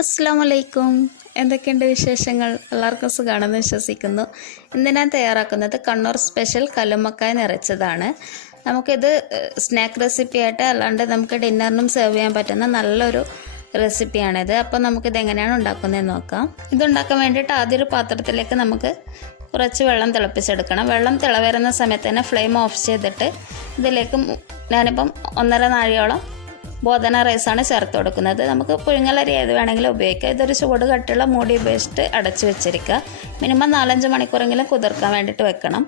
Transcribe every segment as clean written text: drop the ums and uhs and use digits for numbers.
അസ്സലാമലൈക്കും. എന്തൊക്കെയുണ്ട് വിശേഷങ്ങൾ? എല്ലാവർക്കും സുഖമാണെന്ന് വിശ്വസിക്കുന്നു. ഇന്ന് ഞാൻ തയ്യാറാക്കുന്നത് കണ്ണൂർ സ്പെഷ്യൽ കല്ലുമ്മക്കായ നിറച്ചതാണ്. നമുക്കിത് സ്നാക്ക് റെസിപ്പി ആയിട്ട് അല്ലാണ്ട് നമുക്ക് ഡിന്നറിനും സെർവ് ചെയ്യാൻ പറ്റുന്ന നല്ലൊരു റെസിപ്പിയാണിത്. അപ്പോൾ നമുക്കിത് എങ്ങനെയാണ് ഉണ്ടാക്കുന്നതെന്ന് നോക്കാം. ഇതുണ്ടാക്കാൻ വേണ്ടിയിട്ട് ആദ്യം ഒരു പാത്രത്തിലേക്ക് നമുക്ക് കുറച്ച് വെള്ളം തിളപ്പിച്ചെടുക്കണം. വെള്ളം തിളവരുന്ന സമയത്ത് തന്നെ ഫ്ലെയിം ഓഫ് ചെയ്തിട്ട് ഇതിലേക്ക് ഞാനിപ്പം 1.5 നാഴിയോളം ബോധന റൈസാണ് ചേർത്ത് കൊടുക്കുന്നത്. നമുക്ക് പുഴുങ്ങലരി ഏത് വേണമെങ്കിലും ഉപയോഗിക്കാം. ഇതൊരു ചൂട് കട്ടുള്ള മൂടി ഉപയോഗിച്ചിട്ട് അടച്ചു വെച്ചിരിക്കുക. മിനിമം 4-5 മണിക്കൂറെങ്കിലും കുതിർക്കാൻ വേണ്ടിയിട്ട് വെക്കണം.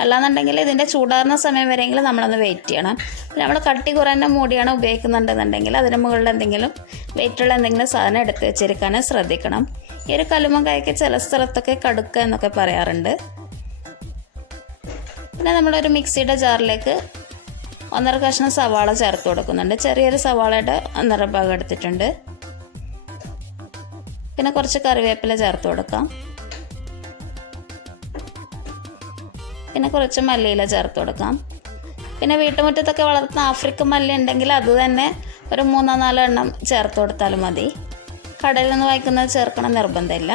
അല്ലാന്നുണ്ടെങ്കിൽ ഇതിൻ്റെ ചൂടാറുന്ന സമയം വരെയെങ്കിലും നമ്മളൊന്ന് വെയിറ്റ് ചെയ്യണം. നമ്മൾ കട്ടി കുറഞ്ഞ മൂടിയാണ് ഉപയോഗിക്കുന്നുണ്ടെന്നുണ്ടെങ്കിൽ അതിന് മുകളിൽ എന്തെങ്കിലും വെയിറ്റുള്ള എന്തെങ്കിലും സാധനം എടുത്ത് വെച്ചിരിക്കാൻ ശ്രദ്ധിക്കണം. ഈ ഒരു കല്ലുമ്മക്കായ്ക്ക് ചില സ്ഥലത്തൊക്കെ കടുക്ക എന്നൊക്കെ പറയാറുണ്ട്. പിന്നെ നമ്മളൊരു മിക്സിയുടെ ജാറിലേക്ക് 1.5 കഷ്ണം സവാള ചേർത്ത് കൊടുക്കുന്നുണ്ട്. ചെറിയൊരു സവാളയുടെ 1.5 ഭാഗം എടുത്തിട്ടുണ്ട്. പിന്നെ കുറച്ച് കറിവേപ്പില ചേർത്ത് കൊടുക്കാം. പിന്നെ കുറച്ച് മല്ലിയില ചേർത്ത് കൊടുക്കാം. പിന്നെ വീട്ടുമുറ്റത്തൊക്കെ വളർത്തുന്ന ആഫ്രിക്കൻ മല്ലി ഉണ്ടെങ്കിൽ അത് തന്നെ ഒരു 3-4 എണ്ണം ചേർത്ത് കൊടുത്താലും മതി. കടയിൽ നിന്ന് വാങ്ങിക്കുന്നത് ചേർക്കണം നിർബന്ധമില്ല.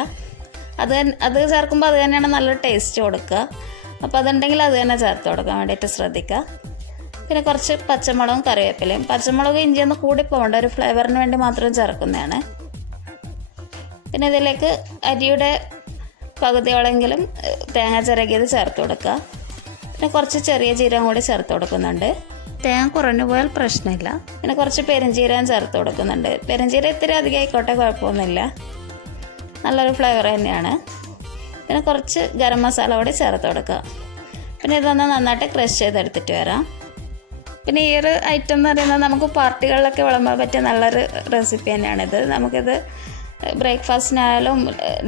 അത് ചേർക്കുമ്പോൾ അത് തന്നെയാണ് നല്ലൊരു ടേസ്റ്റ് കൊടുക്കുക. അപ്പോൾ അതുണ്ടെങ്കിൽ അത് തന്നെ ചേർത്ത് കൊടുക്കാൻ വേണ്ടിയിട്ട് ശ്രദ്ധിക്കുക. പിന്നെ കുറച്ച് പച്ചമുളകും കറിവേപ്പിലയും. പച്ചമുളകും ഇഞ്ചിയൊന്ന് കൂടി പോകേണ്ട, ഒരു ഫ്ലേവറിന് വേണ്ടി മാത്രം ചേർക്കുന്നതാണ്. പിന്നെ ഇതിലേക്ക് അരിയുടെ പകുതിയോളെങ്കിലും തേങ്ങ ചിരകിയത് ചേർത്ത് കൊടുക്കുക. പിന്നെ കുറച്ച് ചെറിയ ജീരകം കൂടി ചേർത്ത് കൊടുക്കുന്നുണ്ട്. തേങ്ങ കുറഞ്ഞു പോയാൽ പ്രശ്നമില്ല. പിന്നെ കുറച്ച് പെരുംജീരകം ചേർത്ത് കൊടുക്കുന്നുണ്ട്. പെരുംജീരകം ഇത്തിരി അധികം ആയിക്കോട്ടെ, കുഴപ്പമൊന്നുമില്ല, നല്ലൊരു ഫ്ലേവർ തന്നെയാണ്. പിന്നെ കുറച്ച് ഗരം മസാല കൂടി ചേർത്ത് കൊടുക്കുക. പിന്നെ ഇതൊന്ന് നന്നായിട്ട് ക്രഷ് ചെയ്തെടുത്തിട്ട് വരാം. പിന്നെ ഈ ഒരു ഐറ്റം എന്ന് പറയുന്നത് നമുക്ക് പാർട്ടികളിലൊക്കെ വിളമ്പാൻ പറ്റിയ നല്ലൊരു റെസിപ്പി തന്നെയാണിത്. നമുക്കിത് ബ്രേക്ക്ഫാസ്റ്റിനായാലും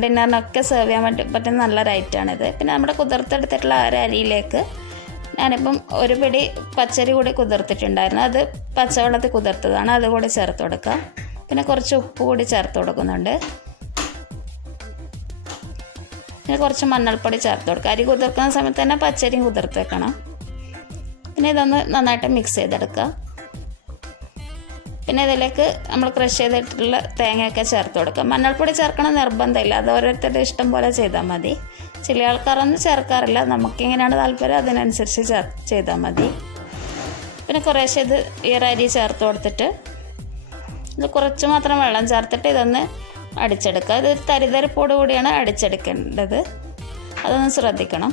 ഡിന്നറിനൊക്കെ സെർവ് ചെയ്യാൻ പറ്റുന്ന നല്ലൊരു ഐറ്റമാണിത്. പിന്നെ നമ്മുടെ കുതിർത്തെടുത്തിട്ടുള്ള ആ ഒരു അരിയിലേക്ക് ഞാനിപ്പം ഒരു പിടി പച്ചരി കൂടി കുതിർത്തിട്ടുണ്ടായിരുന്നു. അത് പച്ചവെള്ളത്തിൽ കുതിർത്തതാണ്, അതുകൂടി ചേർത്ത് കൊടുക്കാം. പിന്നെ കുറച്ച് ഉപ്പ് കൂടി ചേർത്ത് കൊടുക്കുന്നുണ്ട്. പിന്നെ കുറച്ച് മഞ്ഞൾപ്പൊടി ചേർത്ത് കൊടുക്കുക. അരി കുതിർക്കുന്ന സമയത്ത് തന്നെ പച്ചരിയും കുതിർത്ത് വെക്കണം. പിന്നെ ഇതൊന്ന് നന്നായിട്ട് മിക്സ് ചെയ്തെടുക്കുക. പിന്നെ ഇതിലേക്ക് നമ്മൾ ക്രഷ് ചെയ്തിട്ടുള്ള തേങ്ങയൊക്കെ ചേർത്ത് കൊടുക്കുക. മഞ്ഞൾപ്പൊടി ചേർക്കണം നിർബന്ധമില്ല, അത് ഓരോരുത്തരുടെ ഇഷ്ടം പോലെ ചെയ്താൽ മതി. ചില ആൾക്കാരൊന്നും ചേർക്കാറില്ല, നമുക്കെങ്ങനെയാണ് താല്പര്യം അതിനനുസരിച്ച് ചെയ്താൽ മതി. പിന്നെ കുറേശ്ശെ ഇത് ഈ അരി ചേർത്ത് കൊടുത്തിട്ട് ഇത് കുറച്ച് മാത്രം വെള്ളം ചേർത്തിട്ട് ഇതൊന്ന് അടിച്ചെടുക്കുക. ഇത് തരിതരിപ്പോട് കൂടിയാണ് അടിച്ചെടുക്കേണ്ടത്, അതൊന്ന് ശ്രദ്ധിക്കണം.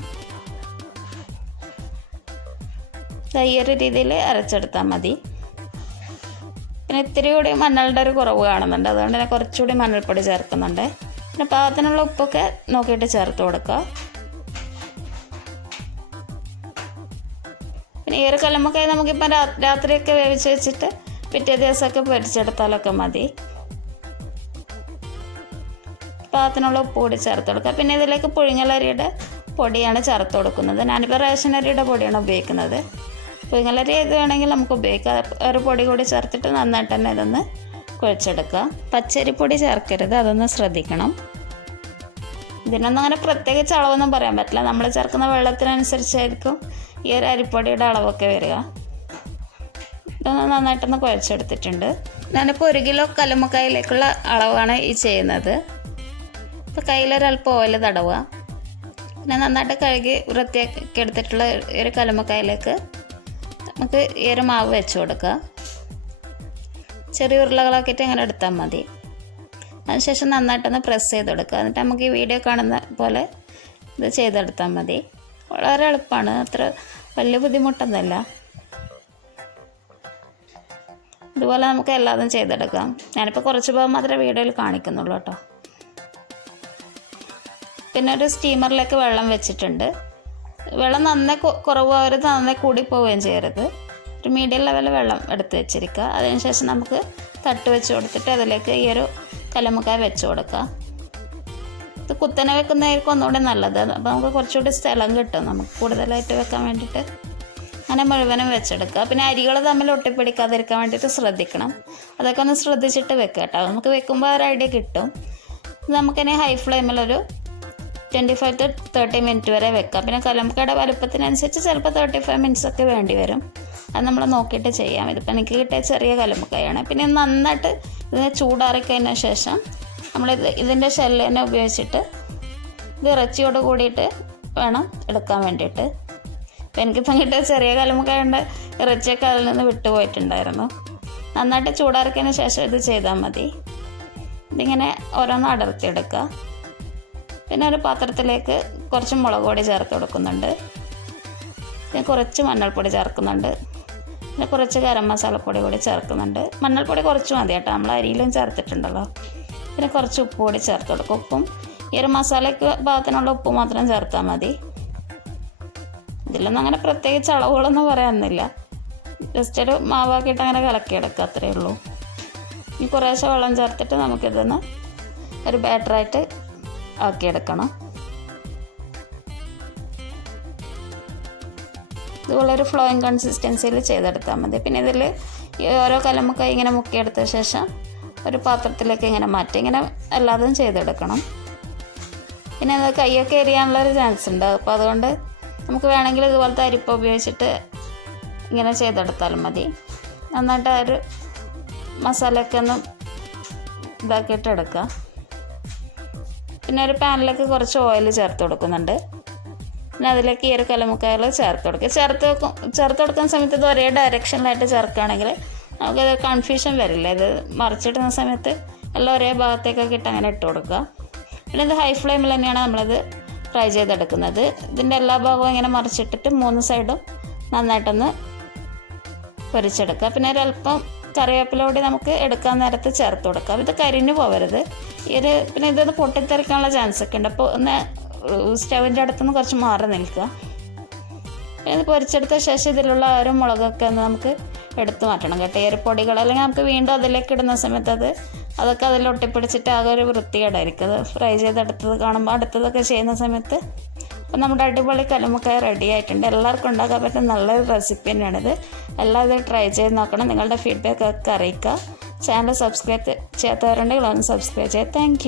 ഈ ഒരു രീതിയിൽ അരച്ചെടുത്താൽ മതി. പിന്നെ ഇത്തിരി കൂടി മഞ്ഞളുടെ ഒരു കുറവ് കാണുന്നുണ്ട്, അതുകൊണ്ട് തന്നെ കുറച്ചുകൂടി മഞ്ഞൾപ്പൊടി ചേർക്കുന്നുണ്ട്. പിന്നെ പാകത്തിനുള്ള ഉപ്പൊക്കെ നോക്കിയിട്ട് ചേർത്ത് കൊടുക്കുക. പിന്നെ ഈ ഒരു കല്ലുമ്മക്കായ നമുക്കിപ്പം രാത്രിയൊക്കെ വേവിച്ച് വെച്ചിട്ട് പിറ്റേ ദിവസമൊക്കെ പൊരിച്ചെടുത്താലൊക്കെ മതി. പാകത്തിനുള്ള ഉപ്പ് കൂടി ചേർത്ത് കൊടുക്കുക. പിന്നെ ഇതിലേക്ക് പുഴുങ്ങലരിയുടെ പൊടിയാണ് ചേർത്ത് കൊടുക്കുന്നത്. ഞാനിപ്പോൾ റേഷൻ അരിയുടെ പൊടിയാണ് ഉപയോഗിക്കുന്നത്. പുഴുങ്ങലരി ഏത് വേണമെങ്കിൽ നമുക്ക് ഉപയോഗിക്കാം. ഒരു പൊടി കൂടി ചേർത്തിട്ട് നന്നായിട്ട് തന്നെ ഇതൊന്ന് കുഴച്ചെടുക്കുക. പച്ചരിപ്പൊടി ചേർക്കരുത്, അതൊന്ന് ശ്രദ്ധിക്കണം. ഇതിനൊന്നും അങ്ങനെ പ്രത്യേകിച്ച് അളവൊന്നും പറയാൻ പറ്റില്ല, നമ്മൾ ചേർക്കുന്ന വെള്ളത്തിനനുസരിച്ചായിരിക്കും ഈ ഒരു അരിപ്പൊടിയുടെ അളവൊക്കെ വരിക. ഇതൊന്ന് നന്നായിട്ടൊന്ന് കുഴച്ചെടുത്തിട്ടുണ്ട്. ഞാനിപ്പോൾ 1 കിലോ കല്ലുമ്മക്കായയിലേക്കുള്ള അളവാണ് ഈ ചെയ്യുന്നത്. ഇപ്പോൾ കയ്യിലൊരല്പം ഓയിൽ തടവുക. പിന്നെ നന്നായിട്ട് കഴുകി വൃത്തിയാക്കി എടുത്തിട്ടുള്ള ഒരു കല്ലുമ്മക്കായയിലേക്ക് നമുക്ക് ഈ ഒരു മാവ് വെച്ച് കൊടുക്കുക. ചെറിയ ഉരുളകളാക്കിയിട്ട് ഇങ്ങനെ എടുത്താൽ മതി. അതിനുശേഷം നന്നായിട്ടൊന്ന് പ്രസ് ചെയ്ത് കൊടുക്കുക. എന്നിട്ട് നമുക്ക് ഈ വീഡിയോ കാണുന്ന പോലെ ഇത് ചെയ്തെടുത്താൽ മതി. വളരെ എളുപ്പമാണ്, അത്ര വലിയ ബുദ്ധിമുട്ടൊന്നുമില്ല. ഇതുപോലെ നമുക്ക് എല്ലാതും ചെയ്തെടുക്കാം. ഞാനിപ്പോൾ കുറച്ച് ഭാഗം മാത്രമേ വീഡിയോയിൽ കാണിക്കുന്നുള്ളൂ കേട്ടോ. പിന്നെ ഒരു സ്റ്റീമറിലേക്ക് വെള്ളം വെച്ചിട്ടുണ്ട്. വെള്ളം നന്നായി കുറവാകരുത്, നന്നായി കൂടി പോവുകയും ചെയ്യരുത്. ഒരു മീഡിയം ലെവലിൽ വെള്ളം എടുത്ത് വെച്ചിരിക്കുക. അതിനുശേഷം നമുക്ക് തട്ട് വെച്ച് കൊടുത്തിട്ട് അതിലേക്ക് ഈ ഒരു കല്ലുമ്മക്കായ വെച്ച് കൊടുക്കുക. ഇത് കുത്തനെ വെക്കുന്നതായിരിക്കും ഒന്നുകൂടി നല്ലത്, അപ്പോൾ നമുക്ക് കുറച്ചുകൂടി സ്ഥലം കിട്ടും നമുക്ക് കൂടുതലായിട്ട് വെക്കാൻ വേണ്ടിയിട്ട്. അങ്ങനെ മുഴുവനും വെച്ചെടുക്കുക. പിന്നെ അരികൾ തമ്മിൽ ഒട്ടിപ്പിടിക്കാതിരിക്കാൻ വേണ്ടിയിട്ട് ശ്രദ്ധിക്കണം. അതൊക്കെ ഒന്ന് ശ്രദ്ധിച്ചിട്ട് വെക്കുക കേട്ടോ. നമുക്ക് വെക്കുമ്പോൾ ഒരു ഐഡിയ കിട്ടും. നമുക്കിനി ഹൈ ഫ്ലെയിമിലൊരു 25 to 30 മിനിറ്റ് വരെ വെക്കാം. പിന്നെ കല്ലുമ്മക്കായുടെ വലുപ്പത്തിനനുസരിച്ച് ചിലപ്പോൾ 35 മിനിറ്റ്സ് ഒക്കെ വേണ്ടി വരും. അത് നമ്മൾ നോക്കിയിട്ട് ചെയ്യാം. ഇതിപ്പോൾ എനിക്ക് കിട്ടിയ ചെറിയ കല്ലുമ്മക്കായാണ്. പിന്നെ നന്നായിട്ട് ഇതിനെ ചൂടാറി കഴിഞ്ഞ ശേഷം ഇതിൻ്റെ ഷെല്ല് തന്നെ ഉപയോഗിച്ചിട്ട് ഇത് ഇറച്ചിയോട് കൂടിയിട്ട് വേണം എടുക്കാൻ വേണ്ടിയിട്ട്. അപ്പോൾ എനിക്കിപ്പം കിട്ടിയ ചെറിയ കല്ലുമ്മക്കായ കൊണ്ട് ഇറച്ചിയൊക്കെ അതിൽ നിന്ന് വിട്ടുപോയിട്ടുണ്ടായിരുന്നു. നന്നായിട്ട് ചൂടാറിയതിന് ശേഷം ഇത് ചെയ്താൽ മതി. ഇതിങ്ങനെ ഓരോന്നും അടർത്തിയെടുക്കുക. പിന്നെ ഒരു പാത്രത്തിലേക്ക് കുറച്ച് മുളക് പൊടി ചേർത്ത് കൊടുക്കുന്നുണ്ട്. പിന്നെ കുറച്ച് മഞ്ഞൾപ്പൊടി ചേർക്കുന്നുണ്ട്. പിന്നെ കുറച്ച് ഗരം മസാലപ്പൊടി കൂടി ചേർക്കുന്നുണ്ട്. മഞ്ഞൾപ്പൊടി കുറച്ച് മതി കേട്ടോ, നമ്മൾ അരിയിലും ചേർത്തിട്ടുണ്ടല്ലോ. പിന്നെ കുറച്ച് ഉപ്പ് കൂടി ചേർത്ത് കൊടുക്കും. ഉപ്പും ഈ ഒരു മസാലയ്ക്ക് പാകത്തിനുള്ള ഉപ്പ് മാത്രം ചേർത്താൽ മതി. ഇതിലൊന്നും അങ്ങനെ പ്രത്യേകിച്ച് അളവുകളൊന്നും പറയാനൊന്നുമില്ല. ജസ്റ്റ് ഒരു മാവാക്കിയിട്ട് അങ്ങനെ കലക്കിയെടുക്കുക, അത്രയേ ഉള്ളൂ. ഇനി കുറേശ്ശെ വെള്ളം ചേർത്തിട്ട് നമുക്കിതൊന്ന് ഒരു ബാറ്ററായിട്ട് ആക്കിയെടുക്കണം. ഇതുപോലെ ഒരു ഫ്ലോയിങ് കൺസിസ്റ്റൻസിയിൽ ചെയ്തെടുത്താൽ മതി. പിന്നെ ഇതിൽ ഓരോ കല്ലുമ്മക്കായ ഇങ്ങനെ മുക്കിയെടുത്ത ശേഷം ഒരു പാത്രത്തിലേക്ക് ഇങ്ങനെ മാറ്റി ഇങ്ങനെ എല്ലാതും ചെയ്തെടുക്കണം. പിന്നെ അത് കൈയൊക്കെ എരിയാനുള്ളൊരു ചാൻസ് ഉണ്ട്. അപ്പോൾ അതുകൊണ്ട് നമുക്ക് വേണമെങ്കിൽ ഇതുപോലത്തെ അരിപ്പ ഉപയോഗിച്ചിട്ട് ഇങ്ങനെ ചെയ്തെടുത്താലും മതി. നന്നായിട്ട് ആ ഒരു മസാലയൊക്കെ ഒന്ന് ഇതാക്കിയിട്ട് എടുക്കുക. പിന്നെ ഒരു പാനിലേക്ക് കുറച്ച് ഓയിൽ ചേർത്ത് കൊടുക്കുന്നുണ്ട്. പിന്നെ അതിലേക്ക് ഈ ഒരു കല്ലുമ്മക്കായകൾ ചേർത്ത് കൊടുക്കുക. ചേർത്ത് കൊടുക്കുന്ന സമയത്ത് ഇത് ഒരേ ഡയറക്ഷനിലായിട്ട് ചേർക്കുകയാണെങ്കിൽ നമുക്കത് കൺഫ്യൂഷൻ വരില്ല. ഇത് മറിച്ചിടുന്ന സമയത്ത് എല്ലാം ഒരേ ഭാഗത്തേക്കൊക്കെ ഇട്ട് അങ്ങനെ ഇട്ട് കൊടുക്കുക. പിന്നെ ഇത് ഹൈ ഫ്ലെയിമിൽ തന്നെയാണ് നമ്മളിത് ഫ്രൈ ചെയ്തെടുക്കുന്നത്. ഇതിൻ്റെ എല്ലാ ഭാഗവും ഇങ്ങനെ മറിച്ചിട്ടിട്ട് 3 സൈഡും നന്നായിട്ടൊന്ന് പൊരിച്ചെടുക്കുക. പിന്നെ ഒരല്പം കറിവേപ്പില കൂടി നമുക്ക് എടുക്കാൻ നേരത്ത് ചേർത്ത് കൊടുക്കാം. ഇത് കരിഞ്ഞു പോകരുത്. പിന്നെ ഇതൊന്ന് പൊട്ടിത്തെറിക്കാനുള്ള ചാൻസ് ഒക്കെ ഉണ്ട്. അപ്പോൾ ഒന്ന് സ്റ്റവിൻ്റെ അടുത്തുനിന്ന് കുറച്ച് മാറി നിൽക്കുക. പിന്നെ ഇത് പൊരിച്ചെടുത്ത ശേഷം ഇതിലുള്ള ഓരോ മുളകൊക്കെ ഒന്ന് നമുക്ക് എടുത്ത് മാറ്റണം കേട്ടോ. ഈ ഒരു പൊടികൾ അല്ലെങ്കിൽ നമുക്ക് വീണ്ടും അതിലേക്ക് ഇടുന്ന സമയത്ത് അതൊക്കെ അതിൽ ഒട്ടിപ്പിടിച്ചിട്ട് ആകെ ഒരു വൃത്തികേടായിരിക്കും. അത് ഫ്രൈ ചെയ്തെടുത്തത് കാണുമ്പോൾ അടുത്തതൊക്കെ ചെയ്യുന്ന സമയത്ത്. അപ്പോൾ നമ്മുടെ അടിപൊളി കല്ലുമ്മക്കായ റെഡി ആയിട്ടുണ്ട്. എല്ലാവർക്കും ഉണ്ടാക്കാൻ പറ്റുന്ന നല്ലൊരു റെസിപ്പി തന്നെയാണിത്. എല്ലാവരും ട്രൈ ചെയ്ത് നോക്കണം. നിങ്ങളുടെ ഫീഡ്ബാക്ക് ഒക്കെ അറിയിക്കുക. ചാനൽ സബ്സ്ക്രൈബ് ചെയ്യാത്തവരുണ്ടെങ്കിൽ ഒന്ന് സബ്സ്ക്രൈബ് ചെയ്യുക. താങ്ക്